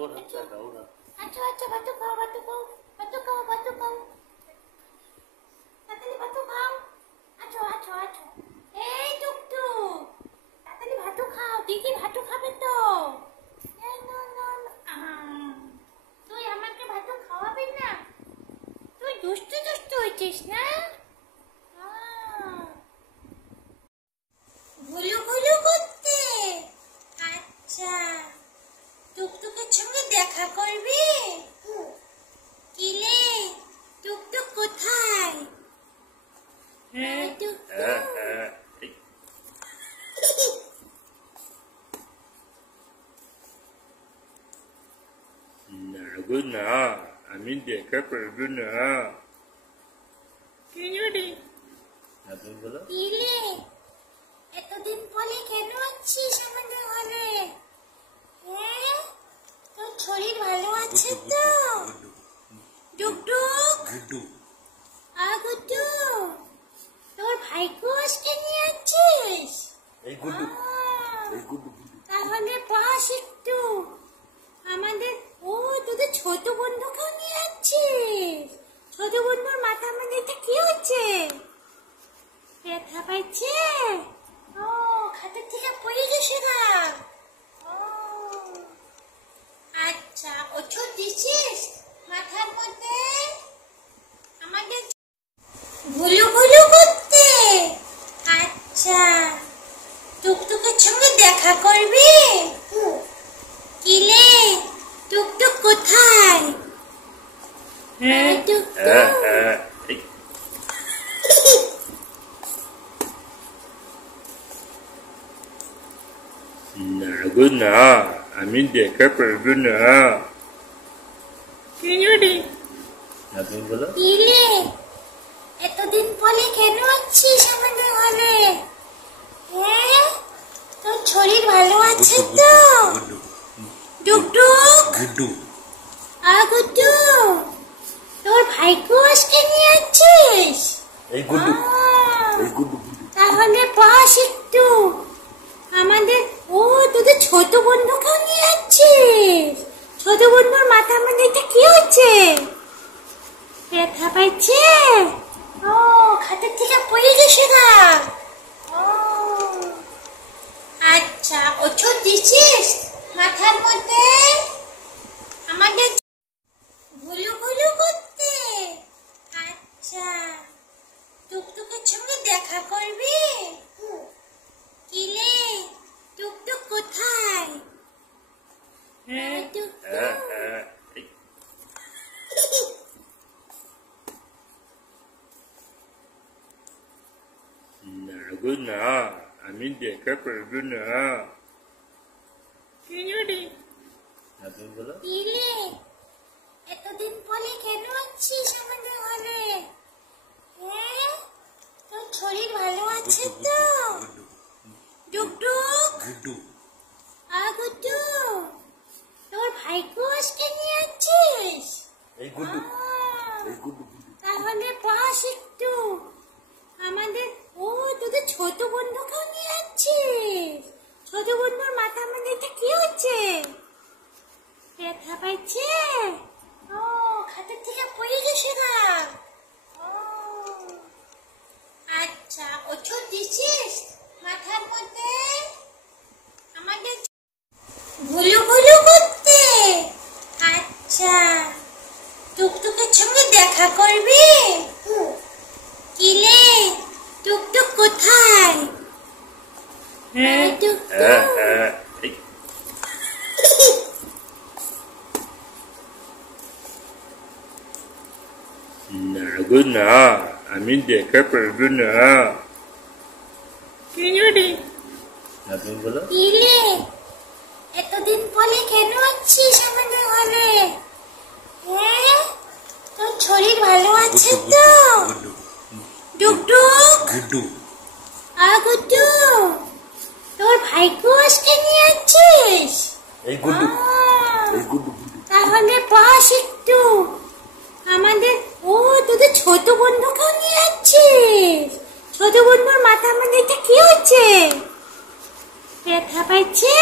ওর হাতটা দাও না। আচ্ছা আচ্ছা বাতু খাও বাতু খাও বাতু খাও বাতু খাও তাড়াতাড়ি বাতু খাও। আচ্ছা আচ্ছা আচ্ছা এই টুকটু তাড়াতাড়ি ভাতু খাও দিদি ভাতু খাবে তো। এই না না তুই আমাকে ভাতু খাওয়াবি না? তুই দুষ্টু দুষ্টু হইছিস না? গুলু গুলু করতে। আচ্ছা টুকটুকের সঙ্গে দেখা করবি? কিলে টুকটুক কোথায়? না আমি দেখা করবো না। কিলে এতদিন পরে কেন আছিস আমাদের ঘরে? তোর শরীর ভালো আছে তো? টুকটুক গুড্ডু তোর ভাইকে আজকে নিয়ে আছিস? তাহলে পাস একটু আমাদের। ও তোদের ছোট বন্ধুকেও নিয়ে আছিস? ছোট বন্ধুর মাথা মধ্যে কি হচ্ছে? ব্যথা পাইছে? ও খাটের থেকে পড়ে গেছে না? আচ্ছা ওষুধ দিছিস মাথার মধ্যে? আমাদের গুলু গুলু করতে। আচ্ছা টুকটুকের সঙ্গে দেখা করবি? কিলে টুকটুক কোথায়? না আমি দেখা করবো না। কিলে এতদিন পরে কেন আছিস আমাদের ঘরে? তোর শরীর ভালো আছে তো? টুকটুক গুড্ডু তোর ভাইকে আজকে নিয়ে আছিস? তাহলে পাস একটু আমাদের। ও তোদের ছোট বন্ধুকেও নিয়ে আছিস? ছোট বন্ধুর মাথার মধ্যে কি হচ্ছে? ব্যথা পাইছে? ও খাটের থেকে পড়ে গেছে না? আচ্ছা ওষুধ দিছিস মাথার মধ্যে? আমাদের গুলু গুলু করতে। আচ্ছা টুকটুকের সঙ্গে দেখা করবি? কিলে টুকটুক কোথায়? না আমি দেখা করবো না। কিলে এতদিন পরে কেন আছিস আমাদের ঘরে? তোর শরীর ভালো আছে তো? টুকটুক গুড্ডু তোর ভাইকে আজকে নিয়ে আছিস? তাহলে পাস একটু আমাদের। ও তোদের ছোট বন্ধুকেও নিয়ে আছিস? ছোট বন্ধুর মাথার মধ্যে কি হচ্ছে? ব্যথা পাইছে? ও খাটের থেকে পড়ে গেছে না? আচ্ছা ওষুধ দিছিস মাথার মধ্যে? আমাদের গুলু গুলু করতে। আচ্ছা টুকটুকের সঙ্গে দেখা করবি? কিলে টুকটুক কোথায়? না আমি দেখা করবো না। কিলে এতদিন পরে কেন আছিস আমাদের ঘরে? তোর শরীর ভালো আছে তো? টুকটুক গুড্ডু তোর ভাইকে আজকে নিয়ে আছিস? তাহলে পাস একটু আমাদের। ও তোদের ছোট বন্ধুকেও নিয়ে আছিস? ছোট বন্ধুর মাথার মধ্যে কি হচ্ছে? ব্যথা পাইছে?